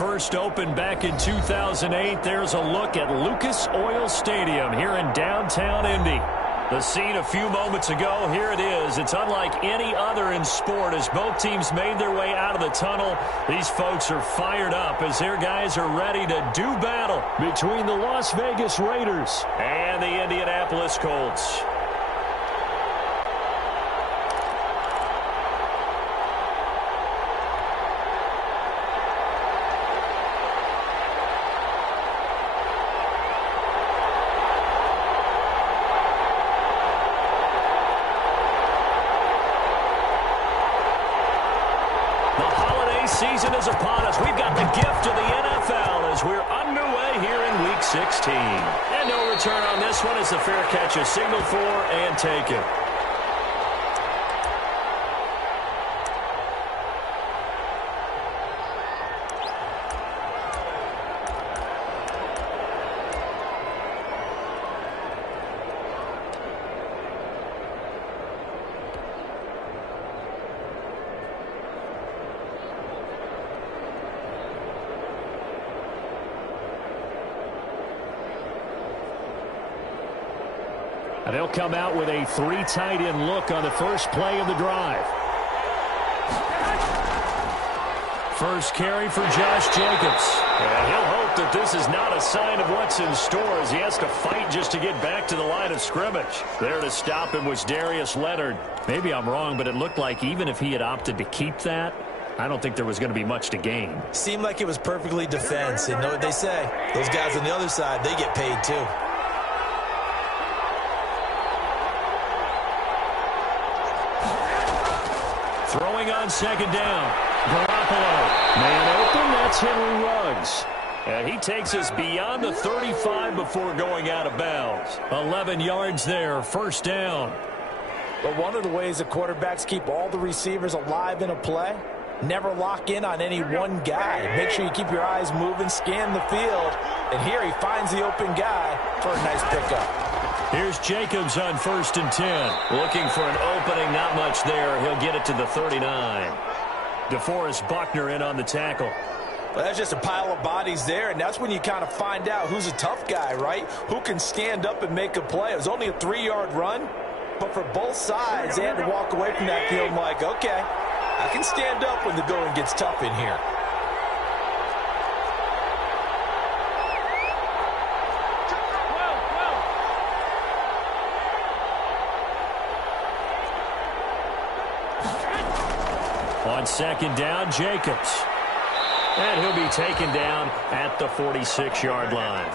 first opened back in 2008. There's a look at Lucas Oil Stadium here in downtown Indy. The scene a few moments ago, here it is. It's unlike any other in sport as both teams made their way out of the tunnel. These folks are fired up as their guys are ready to do battle between the Las Vegas Raiders and the Indianapolis Colts. Season is upon us. We've got the gift of the NFL as we're underway here in Week 16. And no return on this one as the fair catch is signaled for and taken. They'll come out with a 3 tight end look on the first play of the drive. First carry for Josh Jacobs. And he'll hope that this is not a sign of what's in store as he has to fight just to get back to the line of scrimmage. There to stop him was Darius Leonard. Maybe I'm wrong, but it looked like even if he had opted to keep that, I don't think there was going to be much to gain. Seemed like it was perfectly defense. And know what they say? Those guys on the other side, they get paid too. Throwing on second down. Garoppolo. Man open, that's Henry Ruggs. And he takes us beyond the 35 before going out of bounds. 11 yards there, first down. But one of the ways that quarterbacks keep all the receivers alive in a play, never lock in on any one guy. Make sure you keep your eyes moving, scan the field. And here he finds the open guy for a nice pickup. Here's Jacobs on 1st and 10. Looking for an opening, not much there. He'll get it to the 39. DeForest Buckner in on the tackle. Well, that's just a pile of bodies there, and that's when you kind of find out who's a tough guy, right? Who can stand up and make a play. It was only a 3-yard run, but for both sides, they had to walk away from that feeling like, okay, I can stand up when the going gets tough in here. On second down, Jacobs. And he'll be taken down at the 46-yard line.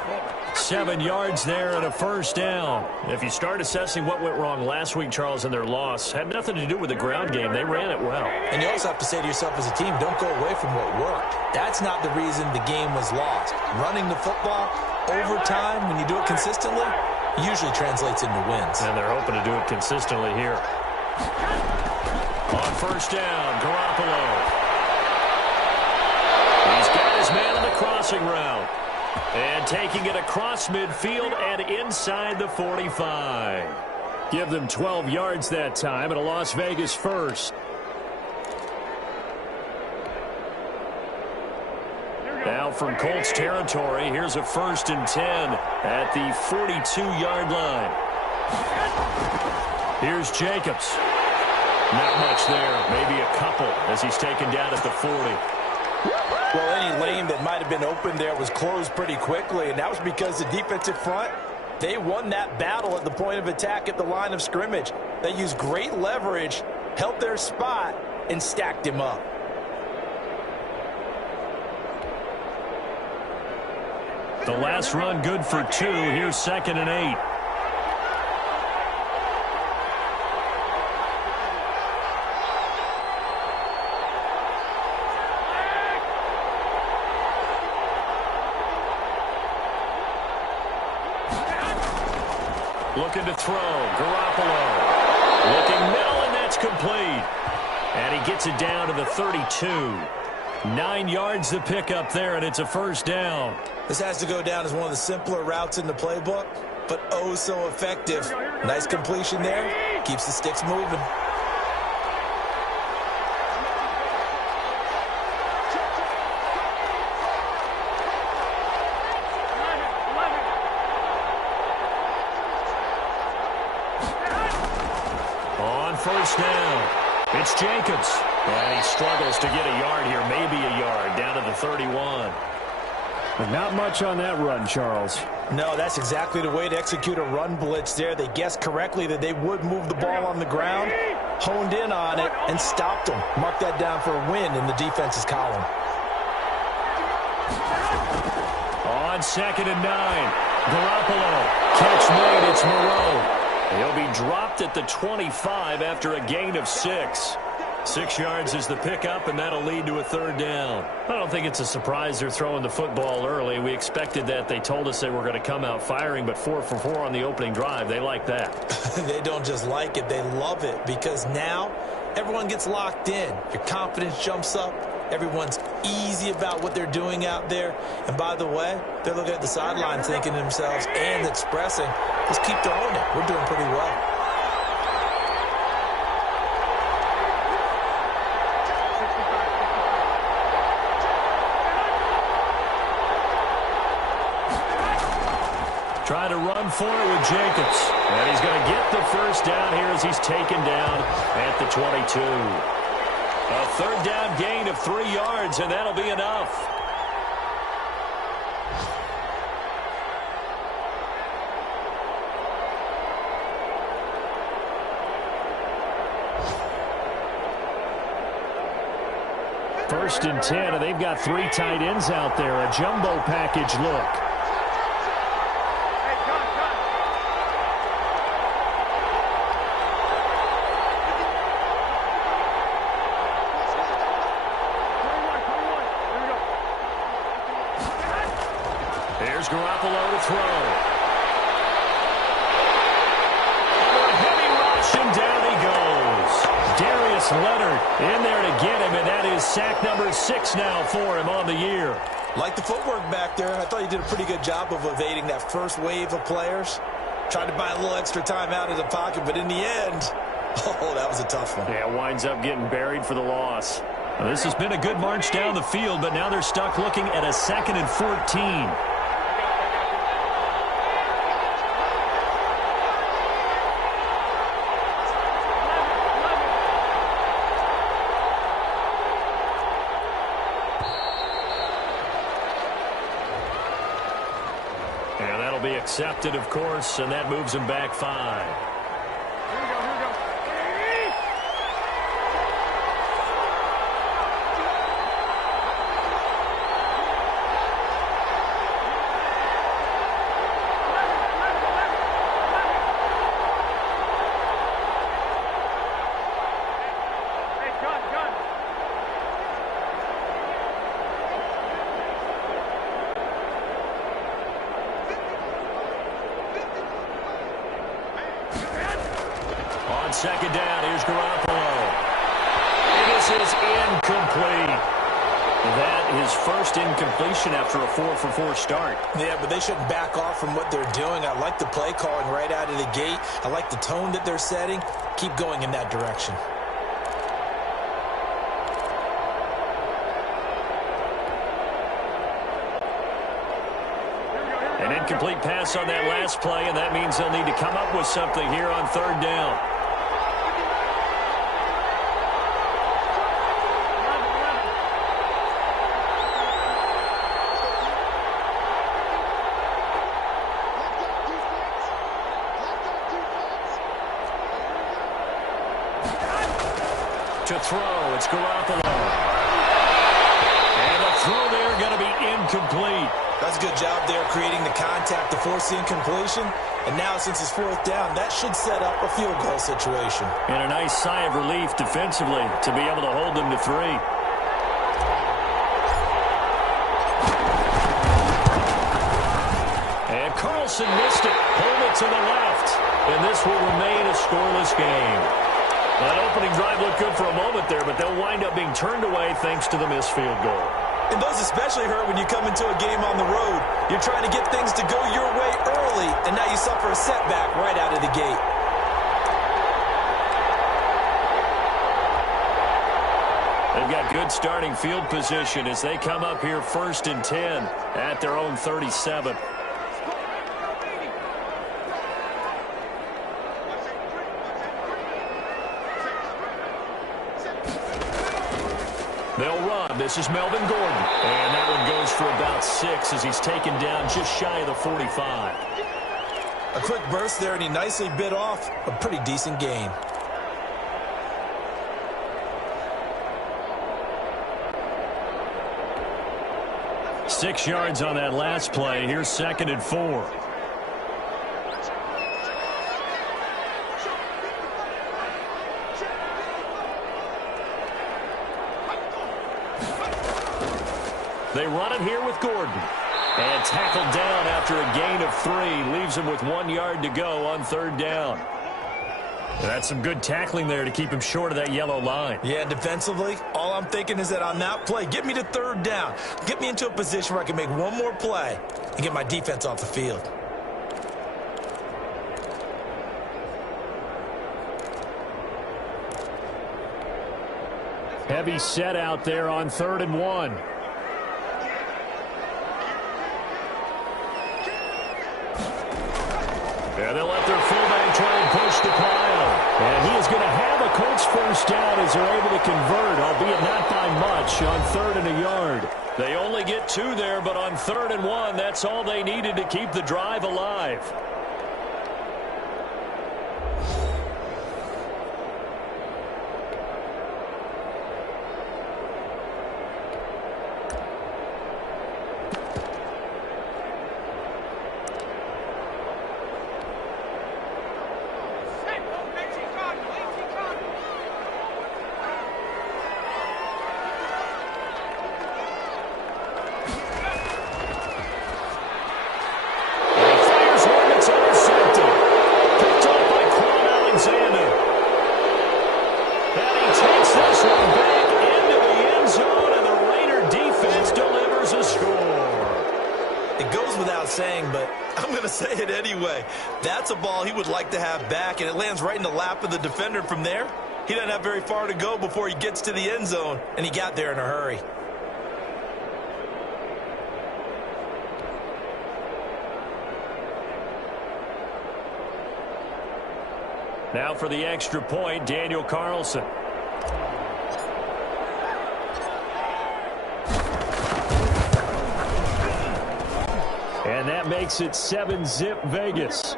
7 yards there and a first down. If you start assessing what went wrong last week, Charles, in their loss, had nothing to do with the ground game. They ran it well. And you also have to say to yourself as a team, don't go away from what worked. That's not the reason the game was lost. Running the football over time, when you do it consistently, usually translates into wins. And they're hoping to do it consistently here. On first down, Garoppolo. He's got his man on the crossing route. And taking it across midfield and inside the 45. Give them 12 yards that time and a Las Vegas first. Now from Colts territory, here's a 1st and 10 at the 42-yard line. Here's Jacobs. Not much there, maybe a couple as he's taken down at the 40. Well, any lane that might have been open there was closed pretty quickly, and that was because the defensive front, they won that battle at the point of attack at the line of scrimmage. They used great leverage, held their spot, and stacked him up. The last run good for 2. Here's 2nd and 8. Looking to throw. Garoppolo. Looking middle, and that's complete. And he gets it down to the 32. 9 yards to pick up there, and it's a first down. This has to go down as one of the simpler routes in the playbook, but oh so effective. Nice completion there. Keeps the sticks moving. first down. It's Jacobs. And he struggles to get a yard here, maybe a yard, down to the 31. But not much on that run, Charles. No, that's exactly the way to execute a run blitz there. They guessed correctly that they would move the ball on the ground, honed in on it, and stopped them. Mark that down for a win in the defense's column. On 2nd and 9, Garoppolo. Catch made, it's Moreau. He'll be dropped at the 25 after a gain of 6. 6 yards is the pickup, and that'll lead to a 3rd down. I don't think it's a surprise they're throwing the football early. We expected that. They told us they were going to come out firing, but 4 for 4 on the opening drive. They like that. They don't just like it, they love it, because now everyone gets locked in. Your confidence jumps up. Everyone's easy about what they're doing out there. And by the way, they're looking at the sideline thinking to themselves and expressing, let's keep throwing it. We're doing pretty well. Trying to run for it with Jacobs. And he's going to get the first down here as he's taken down at the 22. A 3rd down gain of 3 yards, and that'll be enough. First and 10, and they've got 3 tight ends out there. A jumbo package look. Here's Garoppolo to throw. A heavy rush, and down he goes. Darius Leonard in there to get him, and that is sack number 6 now for him on the year. Like the footwork back there, I thought he did a pretty good job of evading that first wave of players. Tried to buy a little extra time out of the pocket, but in the end, oh, that was a tough one. Yeah, winds up getting buried for the loss. Well, this has been a good march down the field, but now they're stuck looking at a 2nd and 14. Accepted, of course, and that moves him back 5. On 2nd down, here's Garoppolo. And this is incomplete. That is first incompletion after a 4 for 4 start. Yeah, but they shouldn't back off from what they're doing. I like the play calling right out of the gate. I like the tone that they're setting. Keep going in that direction. An incomplete pass on that last play, and that means they'll need to come up with something here on 3rd down. To throw, it's Garoppolo. And the throw there going to be incomplete. That's a good job there creating the contact to force the incompletion. And now since it's 4th down, that should set up a field goal situation. And a nice sigh of relief defensively to be able to hold them to 3. And Carlson missed it. Hold it to the left. And this will remain a scoreless game. That opening drive looked good for a moment there, but they'll wind up being turned away thanks to the missed field goal. And those especially hurt when you come into a game on the road. You're trying to get things to go your way early, and now you suffer a setback right out of the gate. They've got good starting field position as they come up here 1st and 10 at their own 37. They'll run. This is Melvin Gordon. And that one goes for about 6 as he's taken down just shy of the 45. A quick burst there, and he nicely bit off a pretty decent gain. Six yards on that last play. Here's 2nd and 4. They run it here with Gordon. And tackled down after a gain of 3. Leaves him with 1 yard to go on 3rd down. That's some good tackling there to keep him short of that yellow line. Yeah, defensively, all I'm thinking is that on that play, get me to 3rd down. Get me into a position where I can make one more play and get my defense off the field. Heavy set out there on 3rd and 1. And they'll let their fullback try and push the pile. And he is going to have a Colts first down as they're able to convert, albeit not by much, on 3rd and a yard. They only get 2 there, but on 3rd and 1, that's all they needed to keep the drive alive. That's a ball he would like to have back, and it lands right in the lap of the defender from there. He doesn't have very far to go before he gets to the end zone, and he got there in a hurry. Now for the extra point, Daniel Carlson. And that makes it 7-zip Vegas.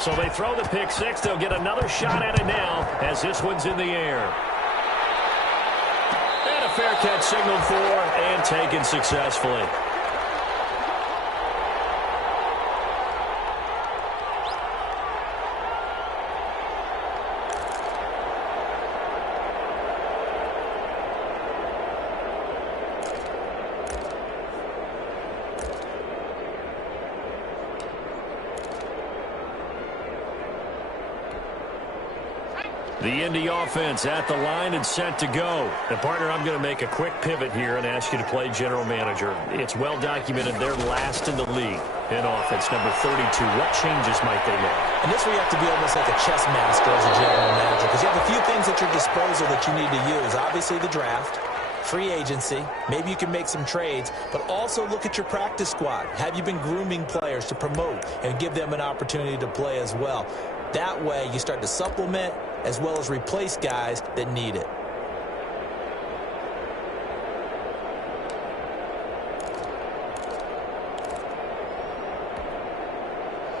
So they throw the pick 6. They'll get another shot at it now as this one's in the air. And a fair catch signaled for and taken successfully. The Indy offense at the line and set to go. And, partner, I'm going to make a quick pivot here and ask you to play general manager. It's well documented they're last in the league in offense, number 32. What changes might they make? And this where you have to be almost like a chess master as a general manager, because you have a few things at your disposal that you need to use. Obviously, the draft, free agency, maybe you can make some trades, but also look at your practice squad. Have you been grooming players to promote and give them an opportunity to play as well? That way, you start to supplement as well as replace guys that need it.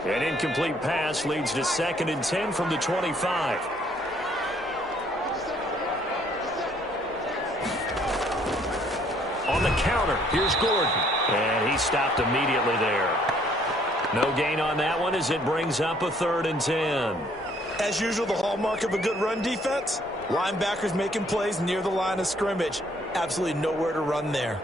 An incomplete pass leads to 2nd and 10 from the 25. On the counter, here's Gordon. And he stopped immediately there. No gain on that one as it brings up a 3rd and 10. As usual, the hallmark of a good run defense, linebackers making plays near the line of scrimmage. Absolutely nowhere to run there.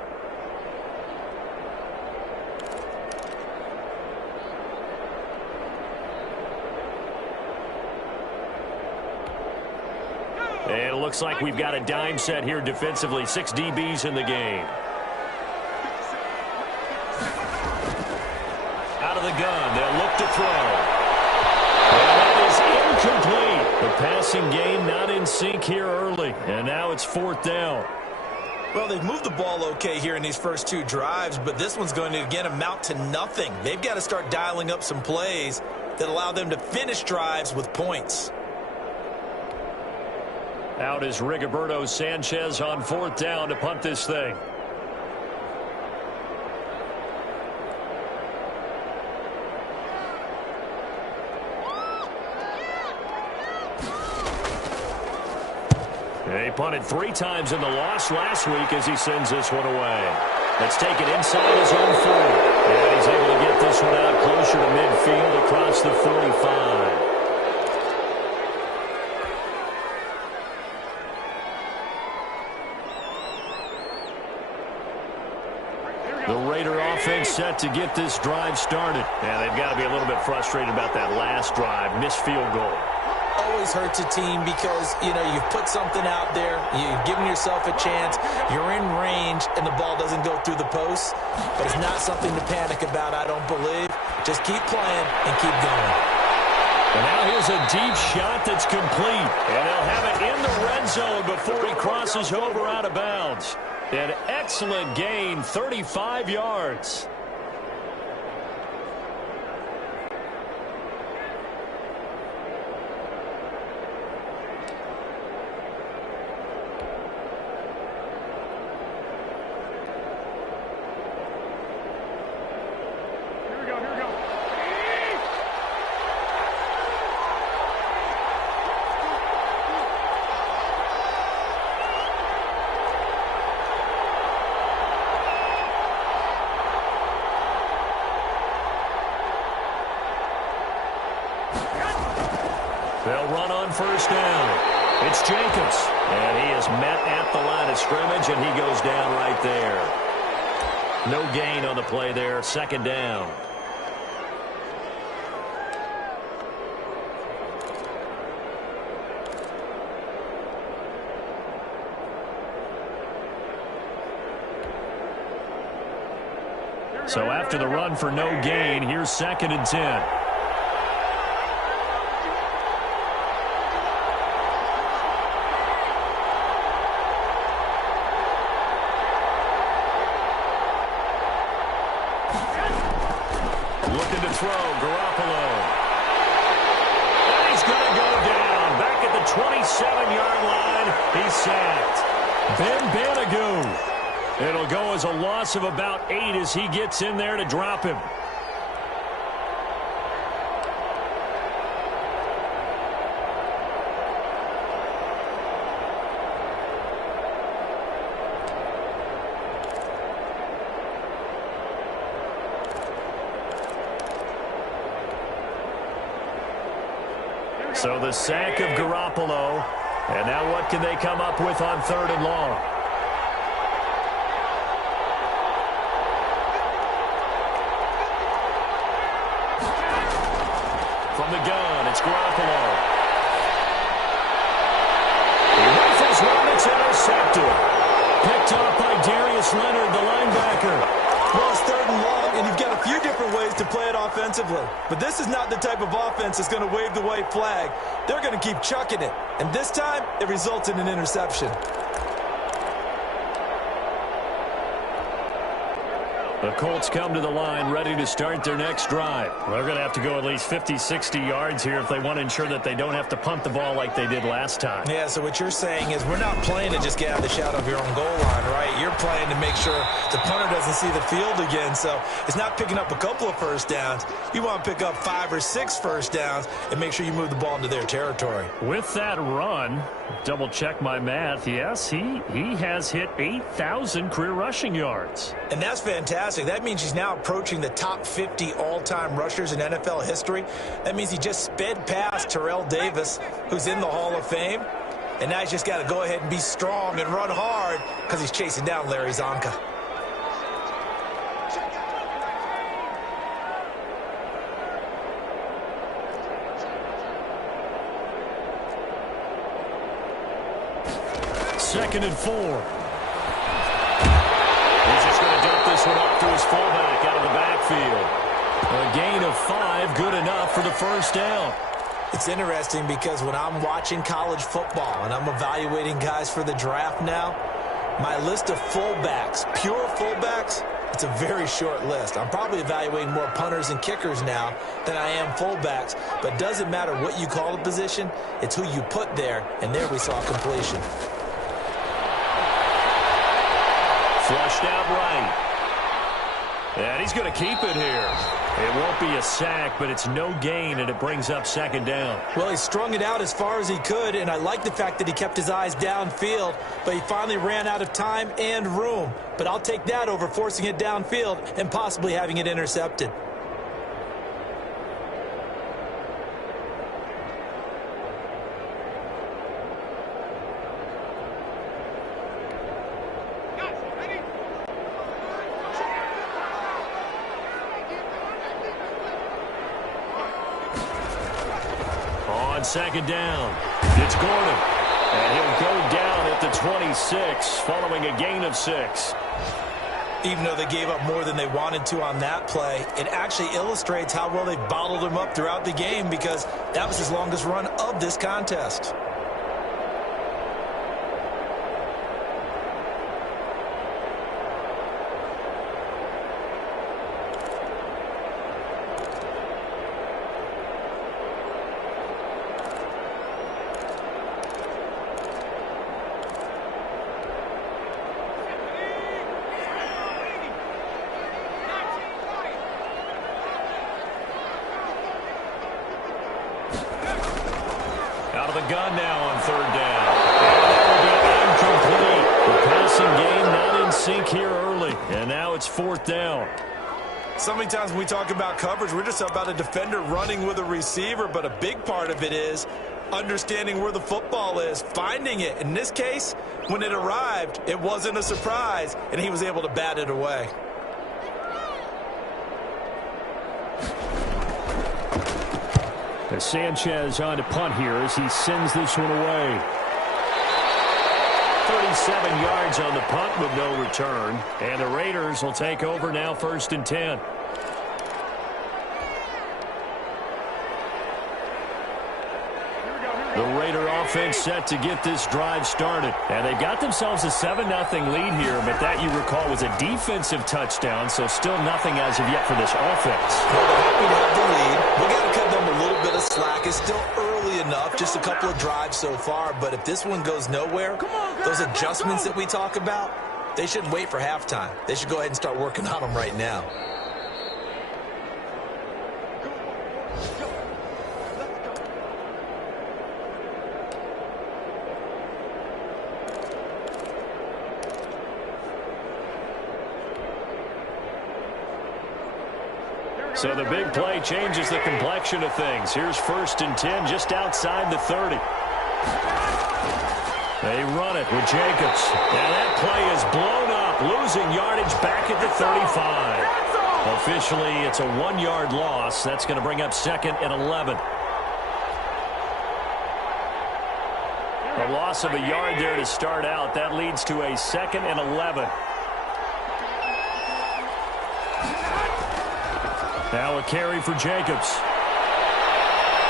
And it looks like we've got a dime set here defensively. 6 DBs in the game. Out of the gun, they'll look to throw. And that is incomplete. The passing game not in sync here early, and now it's 4th down. Well, they've moved the ball okay here in these first 2 drives, but this one's going to, again, amount to nothing. They've got to start dialing up some plays that allow them to finish drives with points. Out is Rigoberto Sanchez on 4th down to punt this thing. He punted 3 times in the loss last week as he sends this one away. Let's take it inside his own 40. And he's able to get this one out closer to midfield across the 45. The Raider offense set to get this drive started. And they've got to be a little bit frustrated about that last drive. Missed field goal. Always hurts a team because, you know, you've put something out there, you've given yourself a chance, you're in range, and the ball doesn't go through the posts. But it's not something to panic about, I don't believe. Just keep playing and keep going. And now here's a deep shot that's complete. And they'll have it in the red zone before he crosses over out of bounds. An excellent gain, 35 yards. They'll run on 1st down. It's Jacobs. And he is met at the line of scrimmage, and he goes down right there. No gain on the play there. 2nd down. So after the run for no gain, here's 2nd and 10. Looking to throw, Garoppolo. And he's going to go down. Back at the 27-yard line, he's sacked. Ben Banagoo. It'll go as a loss of about 8 as he gets in there to drop him. So the sack of Garoppolo. And now what can they come up with on 3rd and long? From the gun, it's Garoppolo. He rifles one, it's intercepted. Picked off by Darius Leonard, the linebacker. Well, it's 3rd and long, and you've got a few different ways to play it offensively. But this is not the type of offense that's going to wave the white flag. They're going to keep chucking it. And this time, it results in an interception. The Colts come to the line ready to start their next drive. They're going to have to go at least 50, 60 yards here if they want to ensure that they don't have to punt the ball like they did last time. Yeah, so what you're saying is we're not playing to just get out of the shadow of your own goal line, right? You're playing to make sure the punter doesn't see the field again. So it's not picking up a couple of first downs. You want to pick up 5 or 6 first downs and make sure you move the ball into their territory. With that run, double check my math. Yes, he has hit 8,000 career rushing yards. And that's fantastic. That means he's now approaching the top 50 all-time rushers in NFL history. That means he just sped past Terrell Davis, who's in the Hall of Fame. And now he's just got to go ahead and be strong and run hard because he's chasing down Larry Zonka. Second and 4. He's just going to dump this one off to his fullback out of the backfield. A gain of 5, good enough for the first down. It's interesting because when I'm watching college football and I'm evaluating guys for the draft now, my list of fullbacks, pure fullbacks, it's a very short list. I'm probably evaluating more punters and kickers now than I am fullbacks, but it doesn't matter what you call the position, it's who you put there, and there we saw completion. Flushed out right. And he's going to keep it here. It won't be a sack, but it's no gain, and it brings up second down. Well, he strung it out as far as he could, and I like the fact that he kept his eyes downfield, but he finally ran out of time and room. But I'll take that over forcing it downfield and possibly having it intercepted. Second down. It's Gordon. And he'll go down at the 26 following a gain of 6. Even though they gave up more than they wanted to on that play, it actually illustrates how well they bottled him up throughout the game because that was his longest run of this contest. Out of the gun now on third down. And that will be incomplete. The passing game not in sync here early. And now it's fourth down. So many times when we talk about coverage, we're just about a defender running with a receiver, but a big part of it is understanding where the football is, finding it. In this case, when it arrived, it wasn't a surprise, and he was able to bat it away. As Sanchez on to punt here as he sends this one away. 37 yards on the punt with no return. And the Raiders will take over now, 1st and 10. The Raider offense set to get this drive started. And they've got themselves a 7-0 lead here, but that, you recall, was a defensive touchdown, so still nothing as of yet for this offense. Well, they're happy to have the lead. We got to cut them a little bit of slack. It's still early enough, just a couple of drives so far, but if this one goes nowhere, those adjustments that we talk about, they shouldn't wait for halftime. They should go ahead and start working on them right now. So the big play changes the complexion of things. Here's 1st and 10 just outside the 30. They run it with Jacobs. And that play is blown up, losing yardage back at the 35. Officially, it's a 1-yard loss. That's going to bring up 2nd and 11. A loss of a yard there to start out. That leads to a 2nd and 11. Now a carry for Jacobs.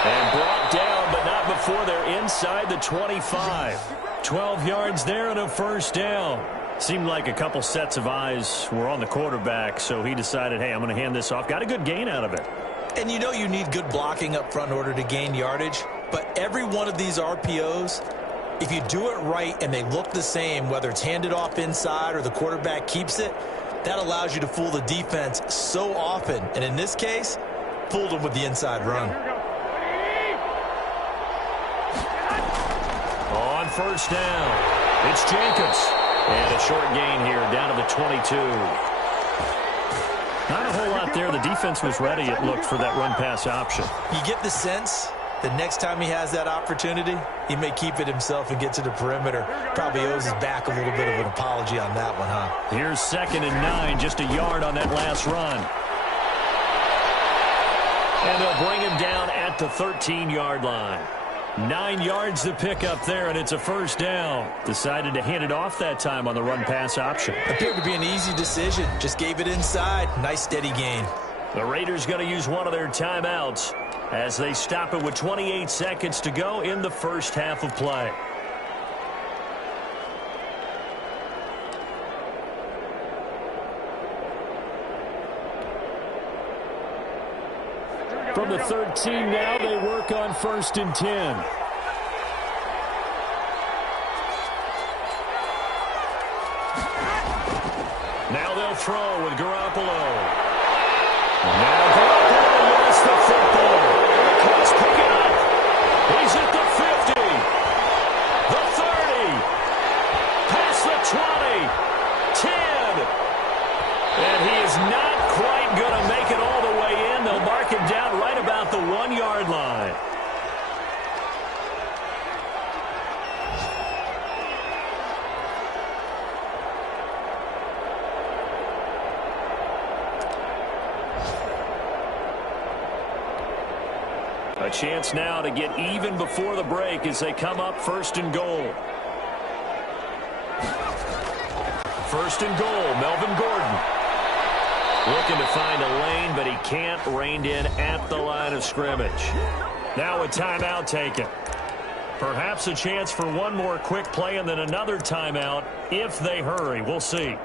And brought down, but not before they're inside the 25. 12 yards there and a 1st down. Seemed like a couple sets of eyes were on the quarterback, so he decided, hey, I'm going to hand this off. Got a good gain out of it. And you know you need good blocking up front in order to gain yardage, but every one of these RPOs, if you do it right and they look the same, whether it's handed off inside or the quarterback keeps it, that allows you to fool the defense so often. And in this case, fooled them with the inside run. On 1st down, it's Jacobs. And a short gain here down to the 22. Not a whole lot there. The defense was ready, it looked, for that run-pass option. You get the sense that next time he has that opportunity, he may keep it himself and get to the perimeter. Probably owes his back a little bit of an apology on that one, huh? Here's 2nd and 9, just a yard on that last run. And they'll bring him down at the 13-yard line. 9 yards to pick up there, and it's a 1st down. Decided to hand it off that time on the run-pass option. Appeared to be an easy decision. Just gave it inside. Nice steady gain. The Raiders going to use one of their timeouts. as they stop it with 28 seconds to go in the first half of play. From the 13 now, they work on 1st and 10. Now they'll throw with Garoppolo. Now Garoppolo lost the football. And the Colts pick it up. He's at the 50. The 30. Past the 20. 10. And he is not quite going to make it all the way in. They'll mark him down right about the 1-yard line. A chance now to get even before the break as they come up 1st and goal. 1st and goal, Melvin Gordon. Looking to find a lane, but he can't. Reined in at the line of scrimmage. Now a timeout taken. Perhaps a chance for one more quick play and then another timeout if they hurry. We'll see.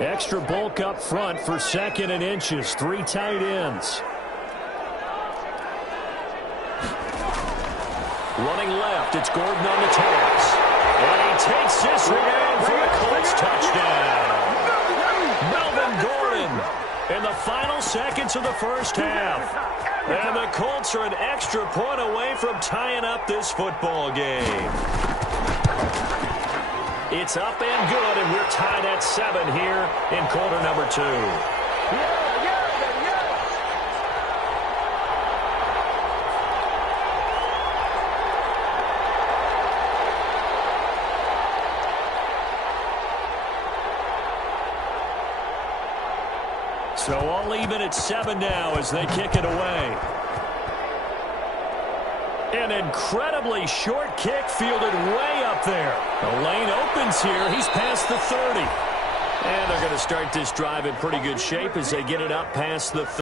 Extra bulk up front for 2nd and inches. 3 tight ends. Running left, it's Gordon on the toss. And he takes this one in for a Colts touchdown. Melvin Gordon in the final seconds of the first half. And the Colts are an extra point away from tying up this football game. It's up and good, and we're tied at 7 here in quarter number 2. So all even at 7 now as they kick it away. An incredibly short kick fielded way up there. The lane opens here. He's past the 30. And they're going to start this drive in pretty good shape as they get it up past the 30.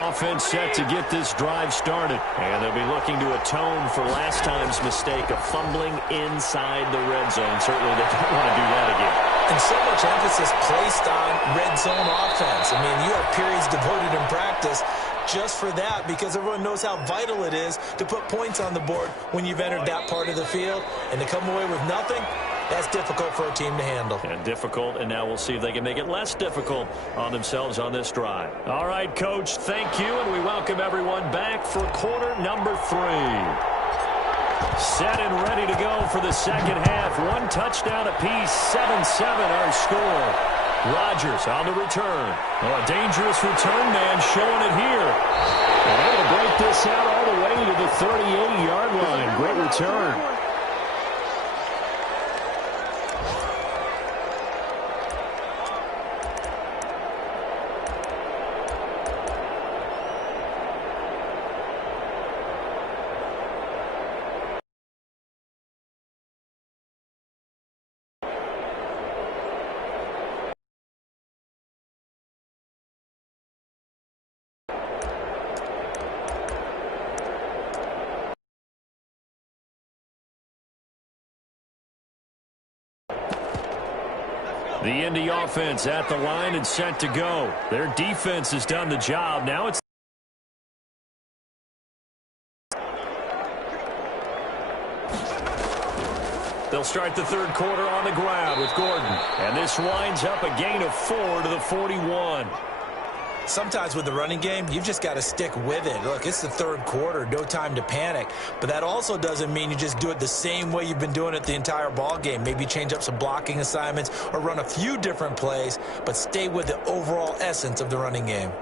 Offense set to get this drive started. And they'll be looking to atone for last time's mistake of fumbling inside the red zone. Certainly they don't want to do that again. And so much emphasis placed on red zone offense. I mean, you have periods devoted in practice just for that because everyone knows how vital it is to put points on the board when you've entered that part of the field. And to come away with nothing, that's difficult for a team to handle. And difficult, and now we'll see if they can make it less difficult on themselves on this drive. All right, Coach, thank you, and we welcome everyone back for quarter number 3. Set and ready to go for the second half. 1 touchdown apiece, 7-7 our score. Rodgers on the return. Oh, a dangerous return man showing it here. And able to break this out all the way to the 38-yard line. Great return. The Indy offense at the line and set to go. Their defense has done the job. Now it's they'll start the third quarter on the ground with Gordon. And this winds up a gain of 4 to the 41. Sometimes with the running game, you've just got to stick with it. Look, it's the third quarter, no time to panic. But that also doesn't mean you just do it the same way you've been doing it the entire ball game. Maybe change up some blocking assignments or run a few different plays, but stay with the overall essence of the running game.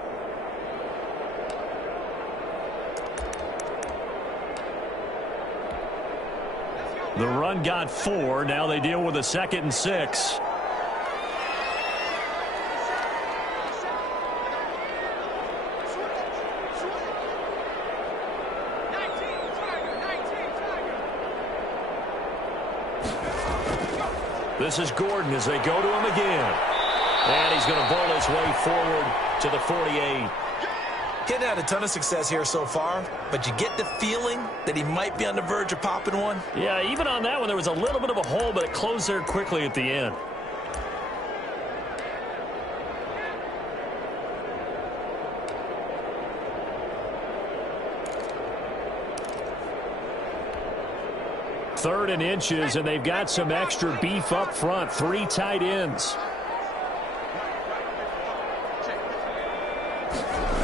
The run got 4. Now they deal with a 2nd and 6. This is Gordon as they go to him again. And he's going to bowl his way forward to the 48. Getting had a ton of success here so far, but you get the feeling that he might be on the verge of popping one. Yeah, even on that one, there was a little bit of a hole, but it closed there quickly at the end. Third and inches, and they've got some extra beef up front. 3 tight ends.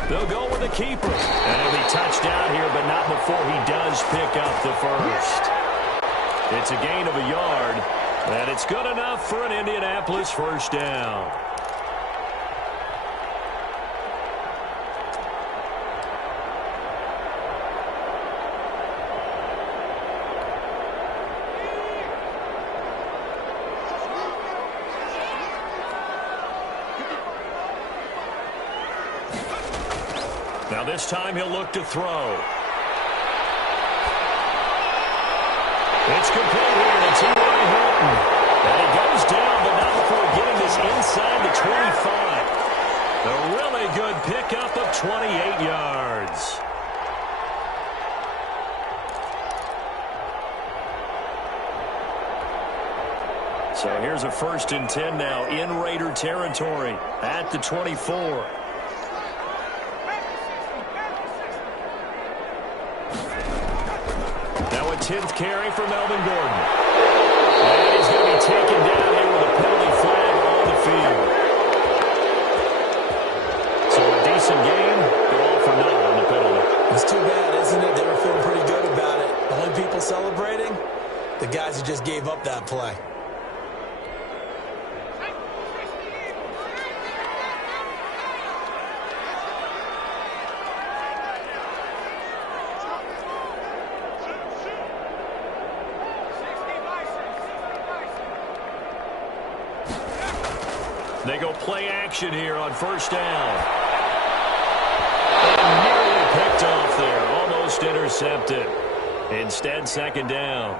They'll go with the keeper. And he'll be touched out here, but not before he does pick up the first. It's a gain of a yard, and it's good enough for an Indianapolis first down. Now this time he'll look to throw. It's complete here to T.Y. Hilton. And he goes down, but not before getting this inside the 25. A really good pickup of 28 yards. So here's a 1st and 10 now in Raider territory at the 24. Now a 10th carry for Melvin Gordon. And he's going to be taken down here with a penalty flag on the field. So a decent game, but all for naught on the penalty. It's too bad, isn't it? They were feeling pretty good about it. The only people celebrating, the guys who just gave up that play. They go play action here on 1st down. And nearly picked off there. Almost intercepted. Instead, 2nd down.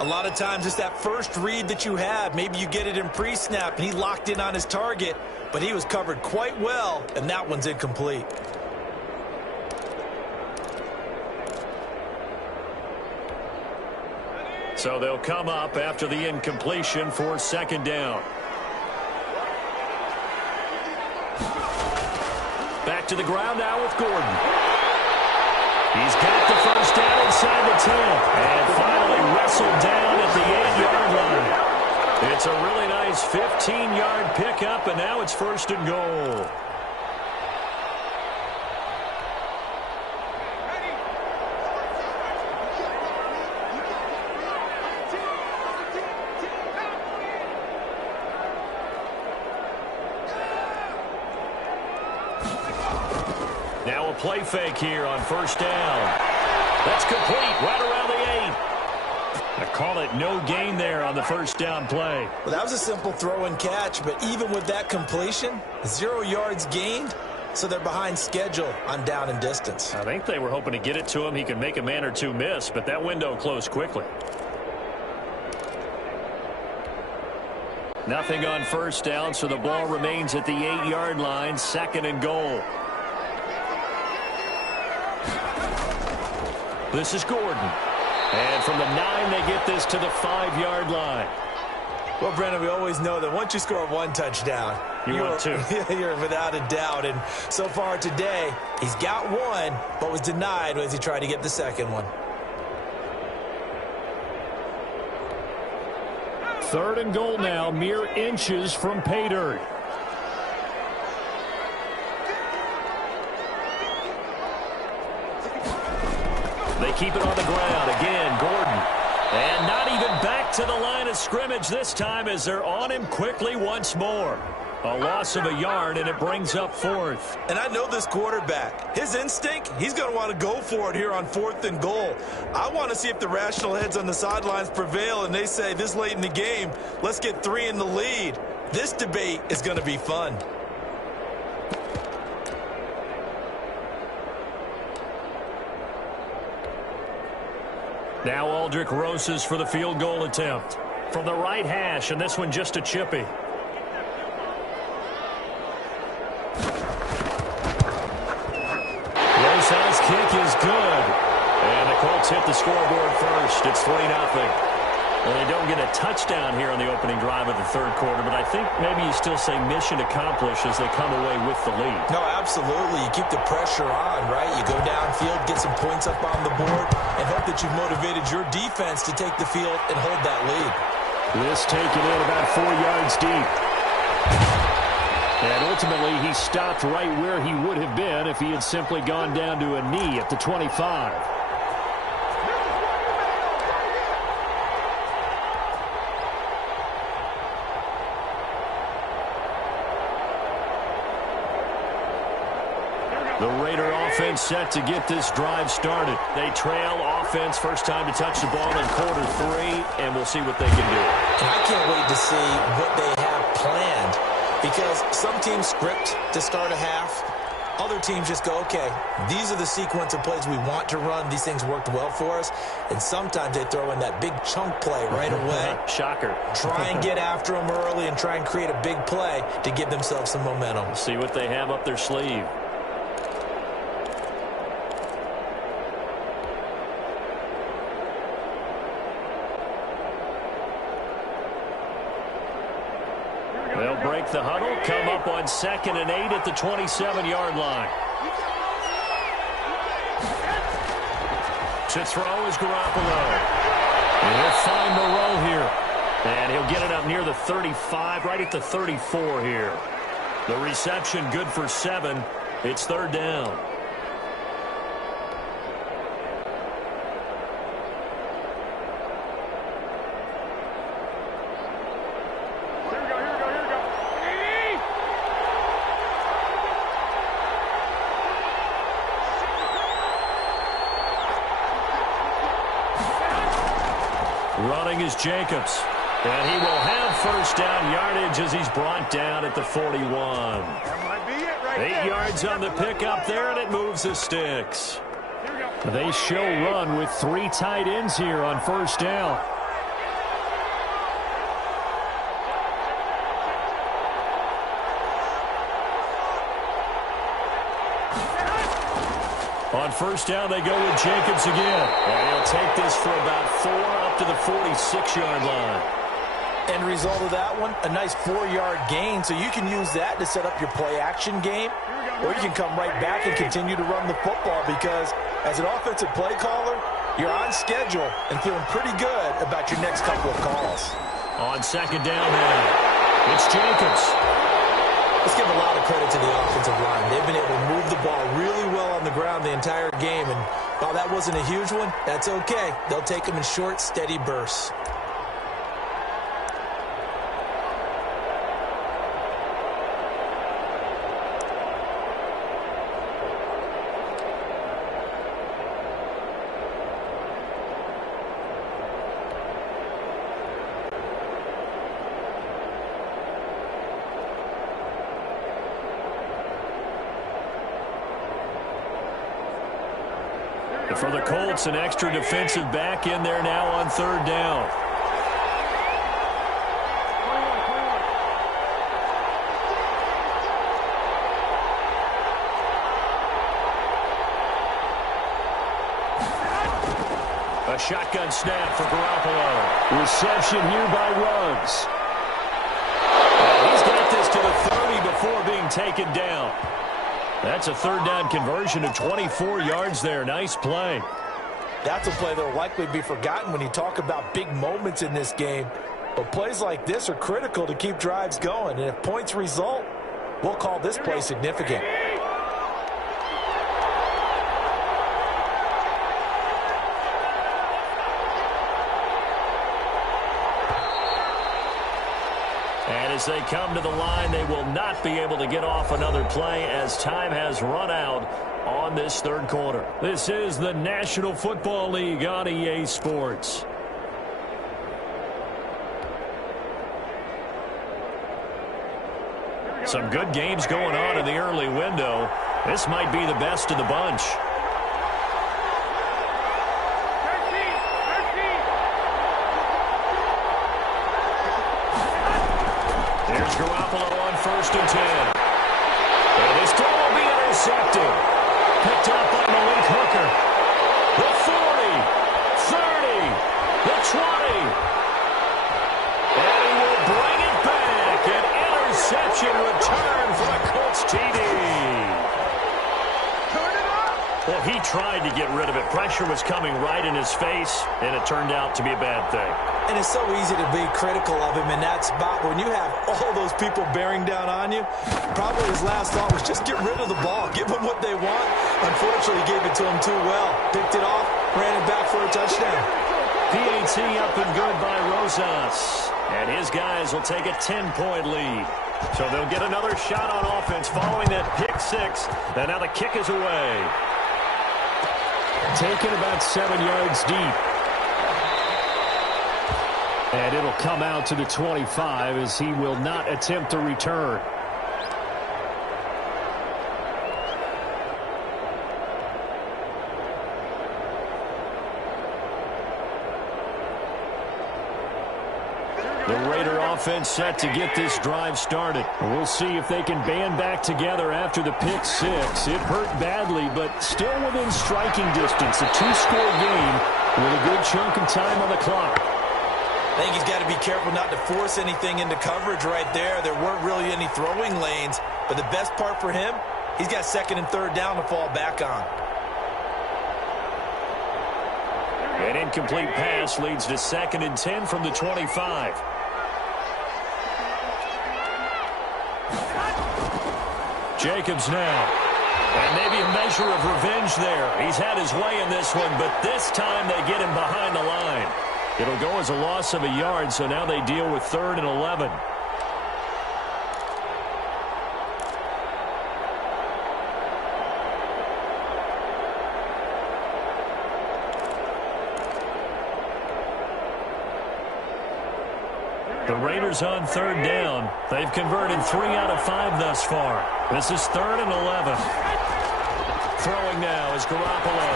A lot of times it's that first read that you have. Maybe you get it in pre-snap and he locked in on his target, but he was covered quite well, and that one's incomplete. So they'll come up after the incompletion for 2nd down. Back to the ground now with Gordon. He's got the first down inside the 10. And finally wrestled down at the 8-yard line. It's a really nice 15-yard pickup, and now it's 1st and goal. Now a play fake here on 1st down. That's complete right around the 8. I call it no gain there on the 1st down play. Well, that was a simple throw and catch, but even with that completion, 0 yards gained, so they're behind schedule on down and distance. I think they were hoping to get it to him. He could make a man or two miss, but that window closed quickly. Nothing on 1st down, so the ball remains at the 8-yard line, 2nd and goal. This is Gordon. And from the 9, they get this to the 5-yard line. Well, Brendan, we always know that once you score 1 touchdown, you're 2. You're without a doubt. And so far today, he's got 1, but was denied as he tried to get the 2nd one. 3rd and goal now, mere inches from pay dirt. They keep it on the ground. Again, Gordon. And not even back to the line of scrimmage this time as they're on him quickly once more. A loss of a yard, and it brings up 4th. And I know this quarterback. His instinct, he's going to want to go for it here on 4th and goal. I want to see if the rational heads on the sidelines prevail and they say this late in the game, let's get 3 in the lead. This debate is going to be fun. Now Aldrick Rosas for the field goal attempt. From the right hash, and this one just a chippy. Rosel's kick is good. And the Colts hit the scoreboard first. It's 3-0. Well, they don't get a touchdown here on the opening drive of the third quarter, but I think maybe you still say mission accomplished as they come away with the lead. No, absolutely. You keep the pressure on, right? You go downfield, get some points up on the board, and hope that you've motivated your defense to take the field and hold that lead. This taken in about 4 yards deep. And ultimately, he stopped right where he would have been if he had simply gone down to a knee at the 25. The Raider offense set to get this drive started. They trail offense, first time to touch the ball in quarter 3, and we'll see what they can do. And I can't wait to see what they have planned, because some teams script to start a half. Other teams just go, okay, these are the sequence of plays we want to run. These things worked well for us. And sometimes they throw in that big chunk play right away. Shocker. Try and get after them early and try and create a big play to give themselves some momentum. See what they have up their sleeve. They'll break the huddle, come up on 2nd and 8 at the 27-yard line. To throw is Garoppolo. And he'll find Moreau here. And he'll get it up near the 35, right at the 34 here. The reception good for 7. It's 3rd down. Running is Jacobs. And he will have first down yardage as he's brought down at the 41. That might be it right 8 there. yards on the pickup there, and it moves the sticks. They show run with 3 tight ends here on first down. On first down, they go with Jacobs again. And he'll take this for about 4 up to the 46-yard line. End result of that one, a nice 4-yard gain. So you can use that to set up your play-action game, or you can come right back and continue to run the football, because as an offensive play caller, you're on schedule and feeling pretty good about your next couple of calls. On 2nd down now, it's Jacobs. Let's give a lot of credit to the offensive line. They've been able to move the ball really well on the ground the entire game, and while that wasn't a huge one, that's okay. They'll take them in short, steady bursts. For the Colts, an extra defensive back in there now on 3rd down. A shotgun snap for Garoppolo. Reception here by Ruggs. And he's got this to the 30 before being taken down. That's a 3rd down conversion of 24 yards there. Nice play. That's a play that will likely be forgotten when you talk about big moments in this game. But plays like this are critical to keep drives going. And if points result, we'll call this play significant. And as they come to the line, they will not be able to get off another play as time has run out on this 3rd quarter. This is the National Football League on EA Sports. Some good games going on in the early window. This might be the best of the bunch. and 10. And this throw will be intercepted. Picked up by Malik Hooker. The 40, 30, the 20. And he will bring it back. An interception return for a Colts TD. Well, he tried to get rid of it. Pressure was coming right in his face, and it turned out to be a bad thing. And it's so easy to be critical of him in that spot. When you have all those people bearing down on you, probably his last thought was just get rid of the ball. Give them what they want. Unfortunately, he gave it to him too well. Picked it off, ran it back for a touchdown. PAT up and good by Rosas. And his guys will take a 10-point lead. So they'll get another shot on offense following that pick six. And now the kick is away. Taken about 7 yards deep. And it'll come out to the 25 as he will not attempt to return. The Raider offense set to get this drive started. We'll see if they can band back together after the pick six. It hurt badly, but still within striking distance. A two-score game with a good chunk of time on the clock. I think he's got to be careful not to force anything into coverage right there. There weren't really any throwing lanes, but the best part for him, he's got second and third down to fall back on. An incomplete pass leads to 2nd and 10 from the 25. Jacobs now. And maybe a measure of revenge there. He's had his way in this one, but this time they get him behind the line. It'll go as a loss of a yard, so now they deal with 3rd and 11. The Raiders on 3rd down. They've converted 3 out of 5 thus far. This is 3rd and 11. Throwing now is Garoppolo.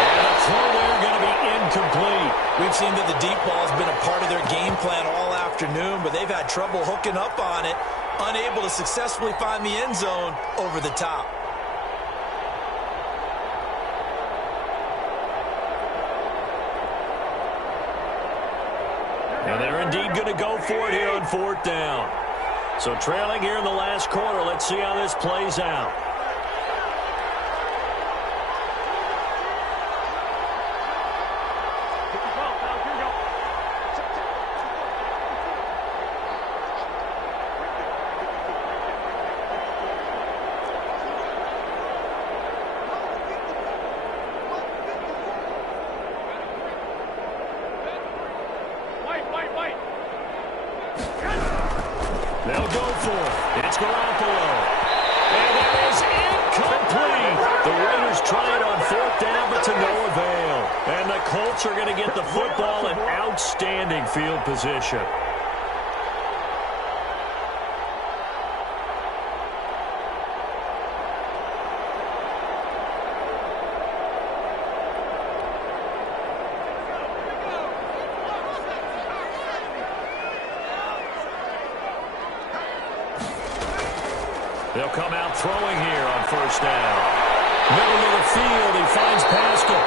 And the throw there going to be incomplete. We've seen that the deep ball has been a part of their game plan all afternoon, but they've had trouble hooking up on it, unable to successfully find the end zone over the top. And they're indeed going to go for it here on 4th down. So trailing here in the last quarter, let's see how this plays out. They'll go for it. It's Garoppolo. And it is incomplete. The Raiders try it on 4th down, but to no avail. And the Colts are going to get the football in outstanding field position. They'll come out throwing here on 1st down. Middle of the field, he finds Pascal.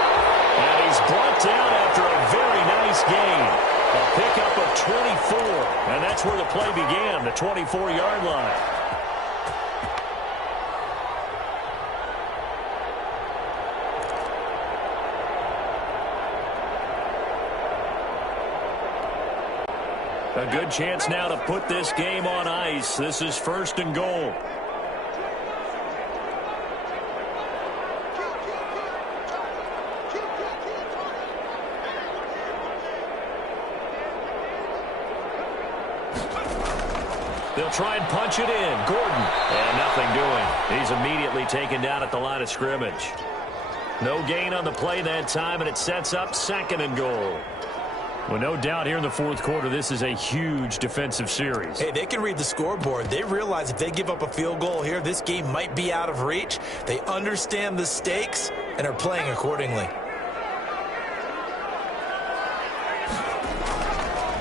And he's brought down after a very nice gain. A pickup of 24. And that's where the play began, the 24-yard line. A good chance now to put this game on ice. This is 1st and goal. They'll try and punch it in. Gordon. And nothing doing. He's immediately taken down at the line of scrimmage. No gain on the play that time, and it sets up 2nd and goal. Well, no doubt here in the 4th quarter, this is a huge defensive series. Hey, they can read the scoreboard. They realize if they give up a field goal here, this game might be out of reach. They understand the stakes and are playing accordingly.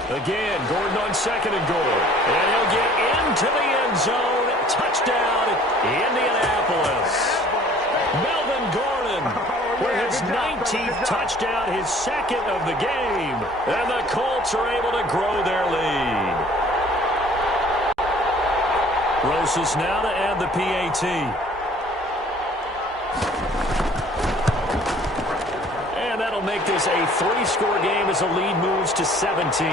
Again, Gordon on 2nd and goal. And he'll get into the end zone. Touchdown, Indianapolis. Melvin Gordon with his 19th touchdown, his second of the game. And the Colts are able to grow their lead. Rosas now to add the PAT. And that'll make this a 3-score game as the lead moves to 17.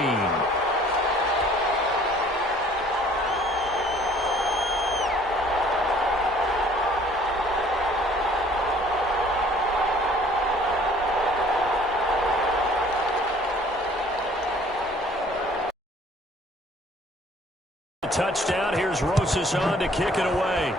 Touchdown. Here's Rosas on to kick it away.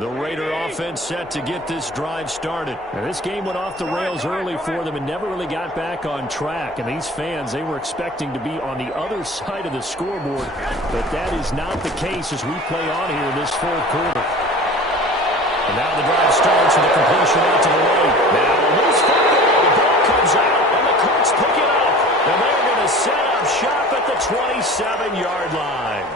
The Raider offense set to get this drive started. Now, this game went off the rails early for them and never really got back on track. And these fans, they were expecting to be on the other side of the scoreboard. But that is not the case as we play on here in this fourth quarter. And now the drive starts with a completion out to the right. Now a loose football. The ball comes out, and the Colts pick it up. And they're going to set up shop at the 27-yard line.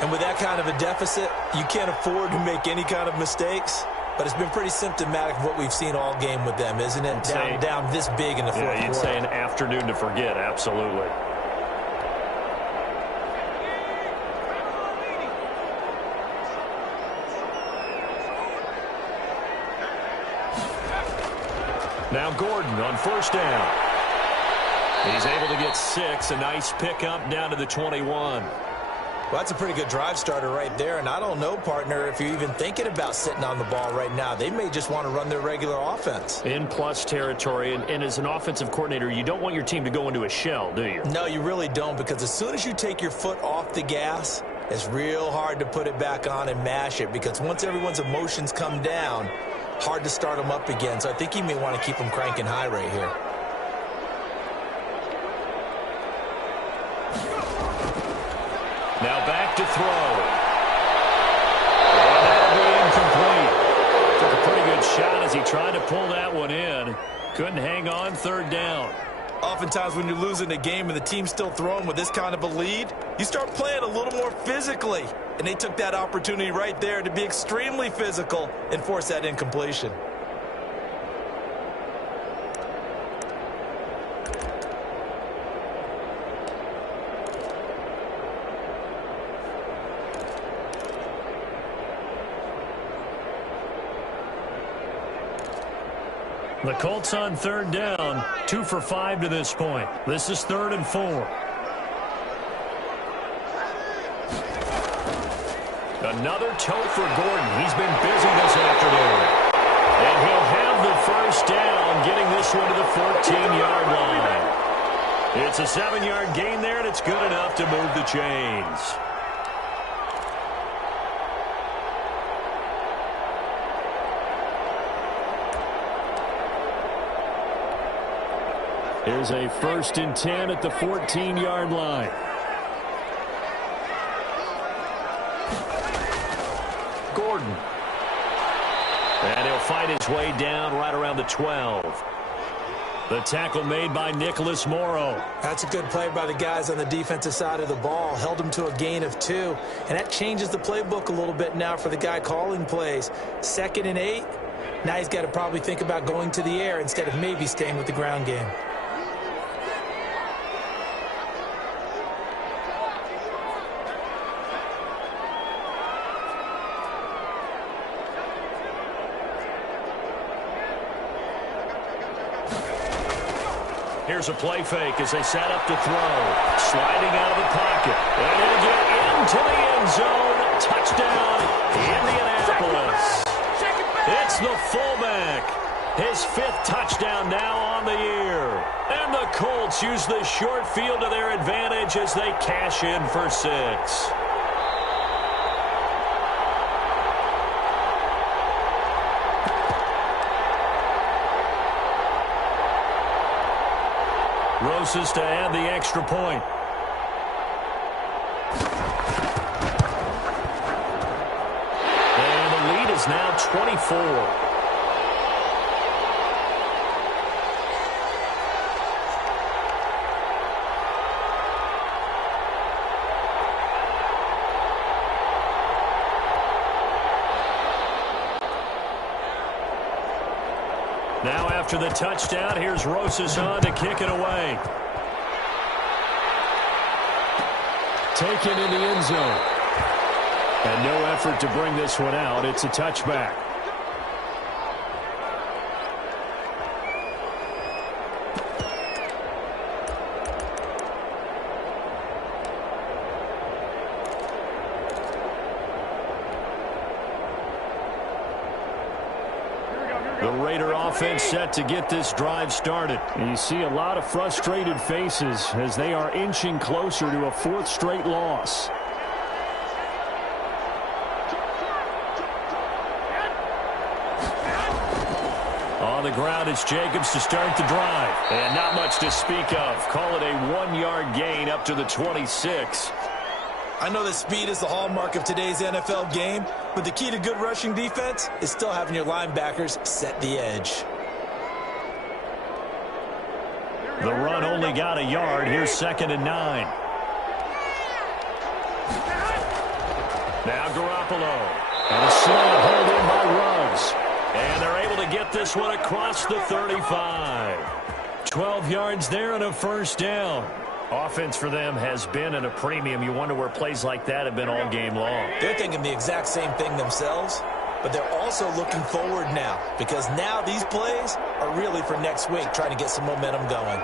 And with that kind of a deficit, you can't afford to make any kind of mistakes. But it's been pretty symptomatic of what we've seen all game with them, isn't it? Down this big in the fourth quarter. You'd say an afternoon to forget, absolutely. Now Gordon on first down. He's able to get 6. A nice pickup down to the 21. Well, that's a pretty good drive starter right there. And I don't know, partner, if you're even thinking about sitting on the ball right now. They may just want to run their regular offense. In plus territory. And as an offensive coordinator, you don't want your team to go into a shell, do you? No, you really don't, because as soon as you take your foot off the gas, it's real hard to put it back on and mash it, because once everyone's emotions come down, hard to start them up again. So I think you may want to keep them cranking high right here. Now back to throw. And that'll be incomplete. Took a pretty good shot as he tried to pull that one in. Couldn't hang on third down. Oftentimes when you're losing a game and the team's still throwing with this kind of a lead, you start playing a little more physically. And they took that opportunity right there to be extremely physical and force that incompletion. The Colts on third down, 2 for 5 to this point. This is 3rd and 4. Another toe for Gordon. He's been busy this afternoon. And he'll have the first down, getting this one to the 14-yard line. It's a 7-yard gain there, and it's good enough to move the chains. Here's a 1st and 10 at the 14-yard line. Gordon. And he'll fight his way down right around the 12. The tackle made by Nicholas Morrow. That's a good play by the guys on the defensive side of the ball. Held him to a gain of 2. And that changes the playbook a little bit now for the guy calling plays. 2nd and 8. Now he's got to probably think about going to the air instead of maybe staying with the ground game. Here's a play fake as they set up to throw. Sliding out of the pocket. And he'll get into the end zone. Touchdown, Indianapolis. It's the fullback. His 5th touchdown now on the year. And the Colts use the short field to their advantage as they cash in for 6. closest to add the extra point. And the lead is now 24. Now after the touchdown, here's Rosas on to kick it away. Taken in the end zone. And no effort to bring this one out. It's a touchback. The Raider offense set to get this drive started. And you see a lot of frustrated faces as they are inching closer to a fourth straight loss. On the ground, it's Jacobs to start the drive. And not much to speak of. Call it a 1-yard gain up to the 26. I know that speed is the hallmark of today's NFL game, but the key to good rushing defense is still having your linebackers set the edge. The run only got a yard. Here's 2nd and 9. Now Garoppolo. And a slant held in by Ruggs. And they're able to get this one across the 35. 12 yards there and a first down. Offense for them has been at a premium. You wonder where plays like that have been all game long. They're thinking the exact same thing themselves, but they're also looking forward now because now these plays are really for next week, trying to get some momentum going.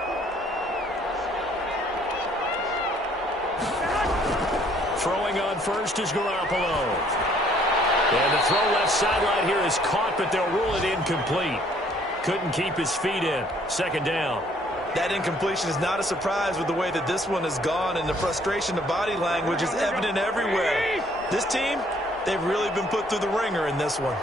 Throwing on first is Garoppolo. And the throw left sideline here is caught, but they'll rule it incomplete. Couldn't keep his feet in. 2nd down. That incompletion is not a surprise with the way that this one has gone, and the frustration of body language is evident everywhere. This team, they've really been put through the ringer in this one.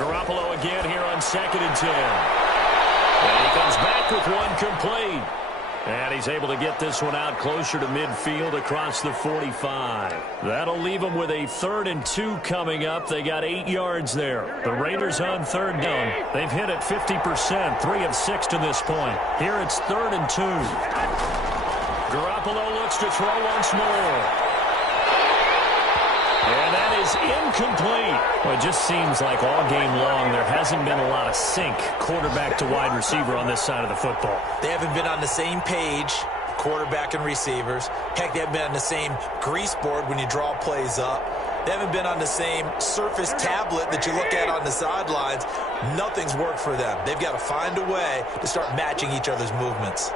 Garoppolo again here on 2nd and 10. And he comes back with one complete. And he's able to get this one out closer to midfield across the 45. That'll leave them with a 3rd and 2 coming up. They got 8 yards there. The Raiders on 3rd down. They've hit it 50%, 3 of 6 to this point. Here it's 3rd and 2. Garoppolo looks to throw once more. And that is incomplete. Well, it just seems like all game long there hasn't been a lot of sync quarterback to wide receiver on this side of the football. They haven't been on the same page, quarterback and receivers. Heck, they haven't been on the same grease board when you draw plays up. They haven't been on the same surface tablet that you look at on the sidelines. Nothing's worked for them. They've got to find a way to start matching each other's movements.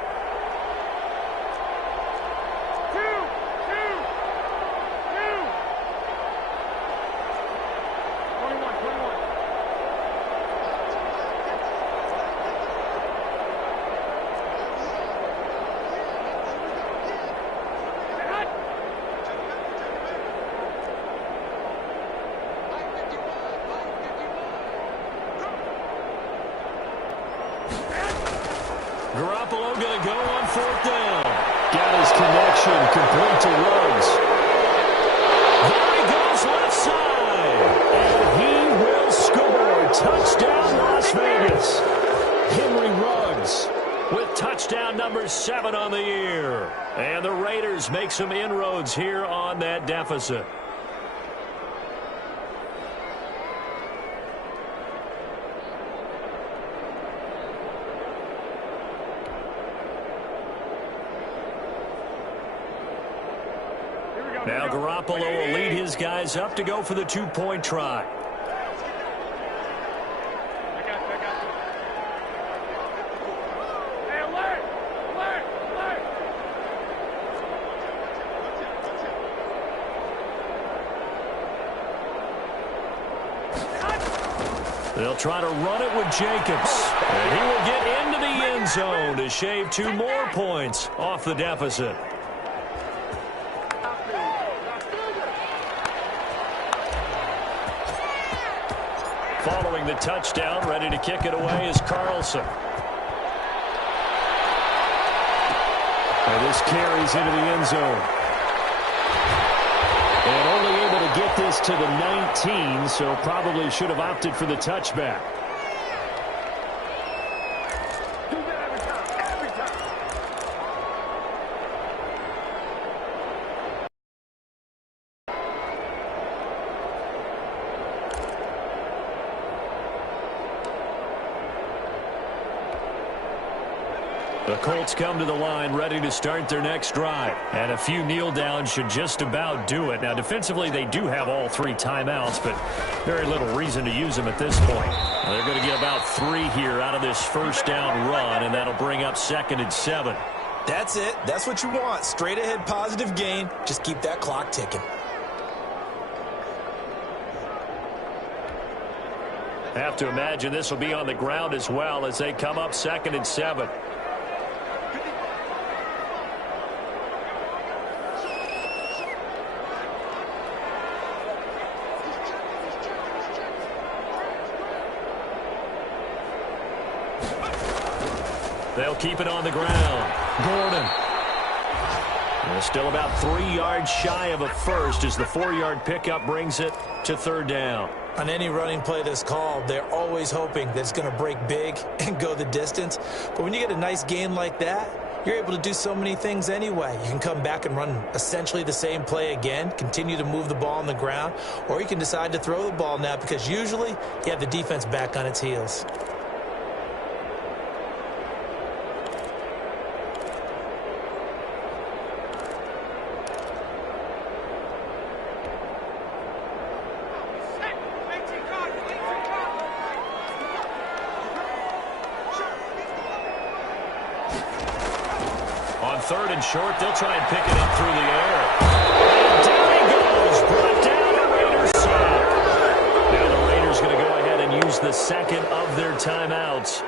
Garoppolo going to go on 4th down. Got his connection complete to Ruggs. There he goes left side. And he will score. Touchdown Las Vegas. Henry Ruggs with touchdown number 7 on the year. And the Raiders make some inroads here on that deficit. Now Garoppolo will lead his guys up to go for the 2-point try. They'll try to run it with Jacobs. And he will get into the end zone to shave 2 more points off the deficit. Following the touchdown, ready to kick it away is Carlson. And this carries into the end zone. And only able to get this to the 19, so probably should have opted for the touchback. The Colts come to the line ready to start their next drive. And a few kneel downs should just about do it. Now, defensively, they do have all 3 timeouts, but very little reason to use them at this point. Now, they're going to get about 3 here out of this first down run, and that'll bring up 2nd and 7. That's it. That's what you want. Straight ahead positive gain. Just keep that clock ticking. Have to imagine this will be on the ground as well as they come up 2nd and 7. They'll keep it on the ground. Gordon. And still about 3 yards shy of a first as the 4-yard pickup brings it to 3rd down. On any running play that's called, they're always hoping that it's going to break big and go the distance. But when you get a nice gain like that, you're able to do so many things anyway. You can come back and run essentially the same play again, continue to move the ball on the ground, or you can decide to throw the ball now because usually you have the defense back on its heels. On 3rd and short, they'll try and pick it up through the air. And down he goes, brought down a Raiders sack. Now the Raiders going to go ahead and use the 2nd of their timeouts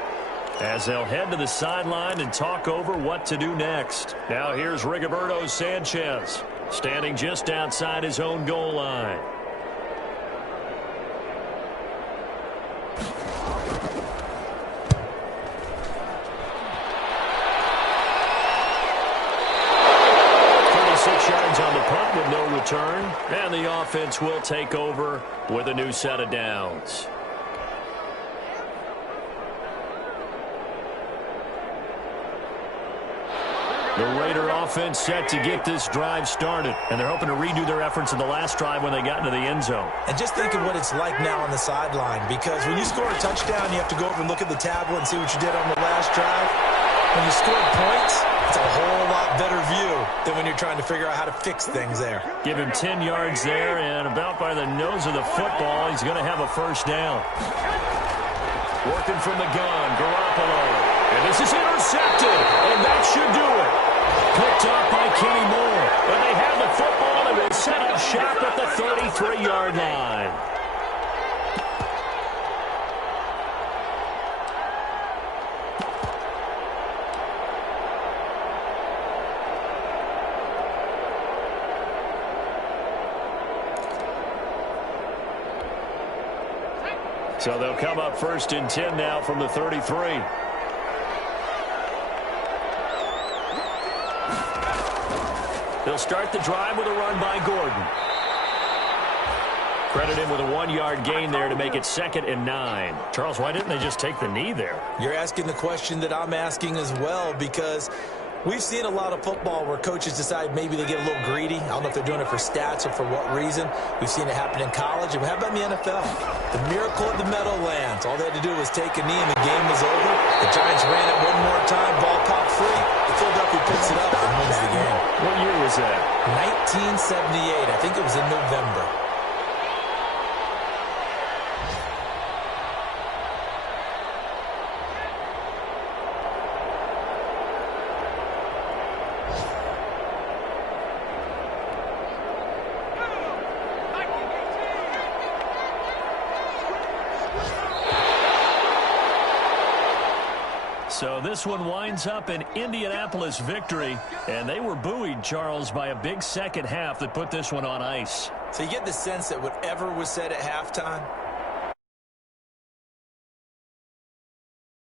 as they'll head to the sideline and talk over what to do next. Now here's Rigoberto Sanchez, standing just outside his own goal line. On the punt with no return, and the offense will take over with a new set of downs. The Raider offense set to get this drive started, and they're hoping to redo their efforts in the last drive when they got into the end zone. And just think of what it's like now on the sideline, because when you score a touchdown, you have to go over and look at the tablet and see what you did on the last drive. When you scored points, it's a whole lot better view than when you're trying to figure out how to fix things there. Give him 10 yards there, and about by the nose of the football, he's going to have a first down. Working from the gun, Garoppolo. And this is intercepted, and that should do it. Picked off by Kenny Moore. And they have the football, and will set up shop at the 33-yard line. So they'll come up 1st and 10 now from the 33. They'll start the drive with a run by Gordon. Credit him with a 1-yard gain there to make it 2nd and 9. Charles, why didn't they just take the knee there? You're asking the question that I'm asking as well, because we've seen a lot of football where coaches decide maybe they get a little greedy. I don't know if they're doing it for stats or for what reason. We've seen it happen in college. And how about in the NFL? The miracle at the Meadowlands. All they had to do was take a knee and the game was over. The Giants ran it one more time, ball caught free. Philadelphia picks it up and wins the game. What year was that? 1978. I think it was in November. So this one winds up an Indianapolis victory, and they were buoyed, Charles, by a big second half that put this one on ice. So you get the sense that whatever was said at halftime,